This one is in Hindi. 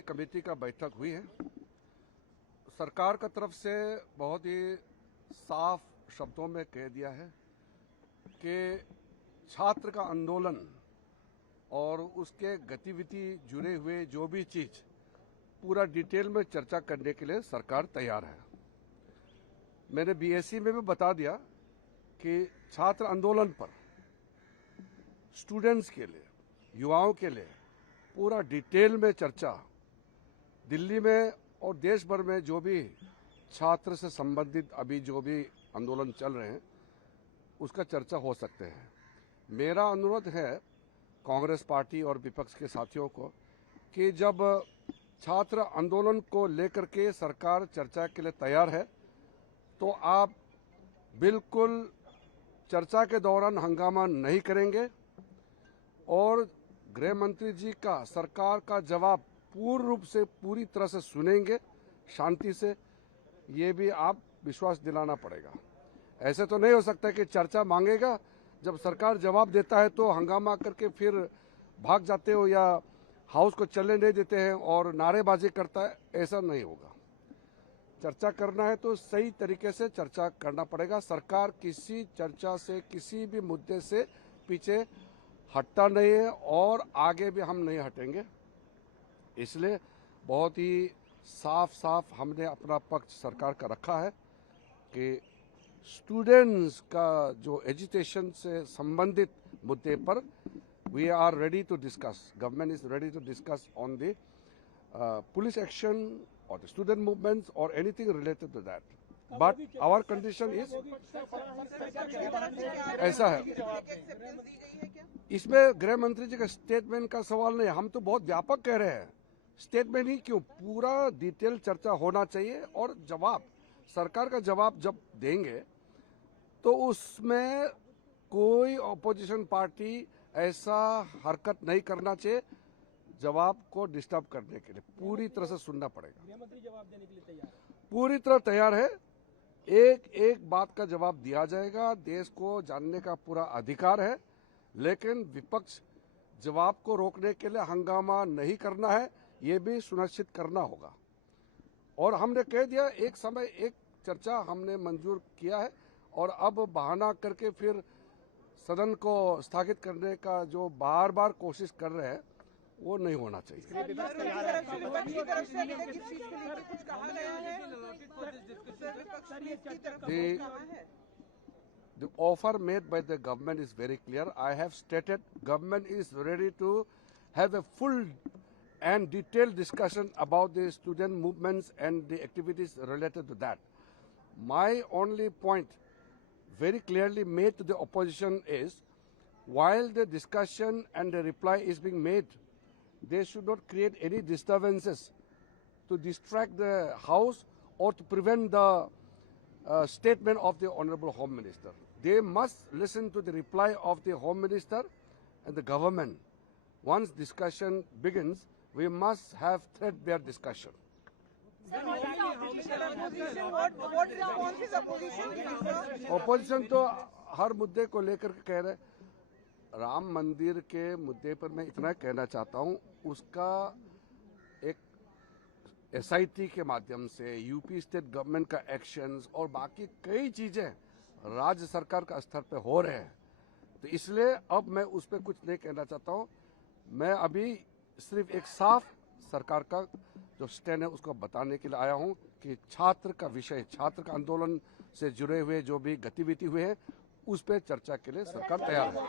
कमेटी का बैठक हुई है। सरकार का तरफ से बहुत ही साफ शब्दों में कह दिया है कि छात्र का आंदोलन और उसके गतिविधि जुड़े हुए जो भी चीज पूरा डिटेल में चर्चा करने के लिए सरकार तैयार है। मैंने बीएससी में भी बता दिया कि छात्र आंदोलन पर स्टूडेंट्स के लिए, युवाओं के लिए पूरा डिटेल में चर्चा दिल्ली में और देश भर में जो भी छात्र से संबंधित अभी जो भी आंदोलन चल रहे हैं उसका चर्चा हो सकते हैं। मेरा अनुरोध है कांग्रेस पार्टी और विपक्ष के साथियों को कि जब छात्र आंदोलन को लेकर के सरकार चर्चा के लिए तैयार है तो आप बिल्कुल चर्चा के दौरान हंगामा नहीं करेंगे और गृह मंत्री जी का सरकार का जवाब पूर्ण रूप से पूरी तरह से सुनेंगे शांति से। ये भी आप विश्वास दिलाना पड़ेगा। ऐसे तो नहीं हो सकता कि चर्चा मांगेगा, जब सरकार जवाब देता है तो हंगामा करके फिर भाग जाते हो या हाउस को चलने नहीं देते हैं और नारेबाजी करता है। ऐसा नहीं होगा। चर्चा करना है तो सही तरीके से चर्चा करना पड़ेगा। सरकार किसी चर्चा से, किसी भी मुद्दे से पीछे हटता नहीं है और आगे भी हम नहीं हटेंगे। इसलिए बहुत ही साफ साफ हमने अपना पक्ष सरकार का रखा है कि स्टूडेंट्स का जो एजुकेशन से संबंधित मुद्दे पर we are ready to discuss, government is ready to discuss on the police action or the student movements or anything related to that. But our condition is ऐसा है। इसमें गृह मंत्री जी का स्टेटमेंट का सवाल नहीं, हम तो बहुत व्यापक कह रहे हैं। स्टेटमेंट ही क्यों, पूरा डिटेल चर्चा होना चाहिए और जवाब, सरकार का जवाब जब देंगे तो उसमें कोई ऑपोजिशन पार्टी ऐसा हरकत नहीं करना चाहिए जवाब को डिस्टर्ब करने के लिए। पूरी तरह से सुनना पड़ेगा। गृहमंत्री जवाब देने के लिए तैयार, पूरी तरह तैयार है। एक एक बात का जवाब दिया जाएगा। देश को जानने का पूरा अधिकार है, लेकिन विपक्ष जवाब को रोकने के लिए हंगामा नहीं करना है, ये भी सुनिश्चित करना होगा। और हमने कह दिया एक समय एक चर्चा हमने मंजूर किया है और अब बहाना करके फिर सदन को स्थगित करने का जो बार बार कोशिश कर रहे हैं वो नहीं होना चाहिए। The offer made by the government is very clear. I have stated government is ready to have a full and detailed discussion about the student movements and the activities related to that. My only point very clearly made to the opposition is, while the discussion and the reply is being made, they should not create any disturbances to distract the House or to prevent the statement of the Honorable Home Minister. They must listen to the reply of the Home Minister and the government. Once discussion begins, we must have threadbare discussion. Opposition तो हर मुद्दे को लेकर के कह रहे। राम मंदिर के मुद्दे पर मैं इतना कहना चाहता हूं, उसका एक एसआईटी के माध्यम से यूपी स्टेट गवर्नमेंट का एक्शंस और बाकी कई चीजें राज्य सरकार का स्तर पे हो रहे हैं, तो इसलिए अब मैं उस पर कुछ नहीं कहना चाहता हूं। मैं अभी सिर्फ एक साफ सरकार का जो स्टैंड है उसको बताने के लिए आया हूं कि छात्र का विषय, छात्र का आंदोलन से जुड़े हुए जो भी गतिविधि हुए हैं उस पर चर्चा के लिए सरकार तैयार है।